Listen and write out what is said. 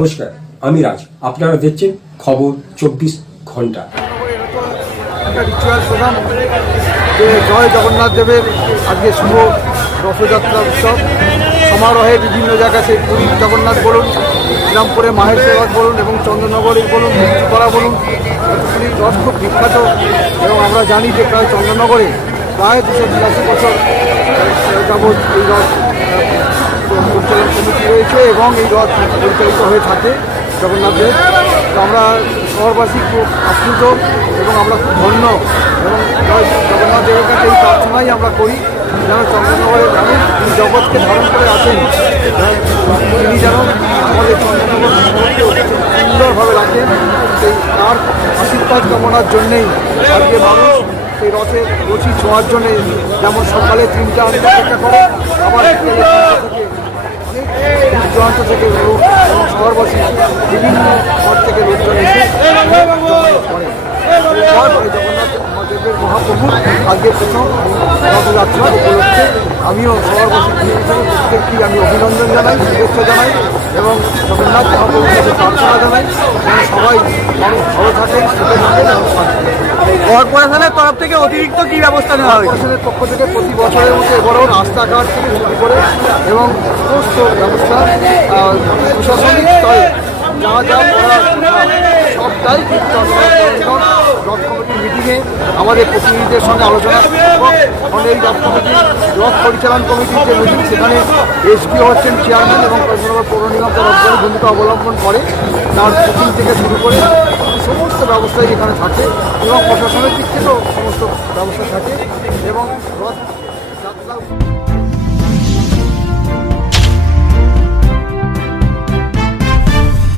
নমস্কার, আমি রাজ। আপনারা দেখছেন খবর চব্বিশ ঘণ্টা। যে জয় জগন্নাথ দেবের আজকে শুভ রথযাত্রা উৎসব। সমারোহে বিভিন্ন জায়গা সেই পুরী জগন্নাথ বলুন, শ্রীরামপুরে মাহের সেবাগ বলুন এবং চন্দ্রনগরে বলুন মুক্তিপাড়া বলুন পুরীর রথ খুব বিখ্যাত এবং আমরা জানি যে প্রায় চন্দ্রনগরে প্রায় দুশো বছর যাবৎ এই রথ রয়েছে এবং এই রথ পরিচালিত হয়ে থাকে জগন্নাথের তো আমরা শহরবাসী খুব আপ্লুত এবং আমরা খুব ধন্য এবং জয় জগন্নাথ দেবের কাছে এই প্রার্থনাই আমরা করি। যেন চন্দ্রনগরে জানেন তিনি জগৎকে ধারণ করে আছেন তিনি যেন আমাদের চন্দ্রনগর সুন্দরভাবে রাখেন। সেই তার আশীর্বাদ কামনার জন্যেই আজকে মানুষ সেই রথে রশি ছোঁয়ার জন্যে যেমন সকালে তিনটা অপেক্ষা করে, আবার করে জগন্নাথ মহাদেবের মহাপ্রভু আজকে প্রথম রথযাত্রা উপলক্ষে আমিও হিসেবে প্রত্যেকটি আমি অভিনন্দন জানাই শুভেচ্ছা জানাই এবং জগন্নাথ মহাপ্রভুর কাছে প্রার্থনা জানাই। যেন সবাই মানুষ ভালো থাকেন সুখে থাকেন এবং কর্পোরেশনের তরফ থেকে অতিরিক্ত কি ব্যবস্থা নেওয়া হয়েছে? কর্পোরেশনের পক্ষ থেকে প্রতি বছরের মতো এবারেও রাস্তাঘাট থেকে শুরু করে এবং সমস্ত ব্যবস্থা প্রশাসনিক স্তরে যা যা করা সবটাই রথ কমিটির মিটিংয়ে আমাদের প্রতিনিধিদের সঙ্গে আলোচনা ফলে এই রথ কমিটি রথ পরিচালন কমিটির যে মিটিং সেখানে এসপিও হচ্ছেন চেয়ারম্যান এবং কর্মনগর পৌর নিগম তার ভূমিকা অবলম্বন করে। তার বুকিং থেকে শুরু করে সমস্ত ব্যবস্থাই এখানে থাকে এবং প্রশাসনের দিক থেকেও সমস্ত ব্যবস্থা থাকে এবং রথ যাত্রা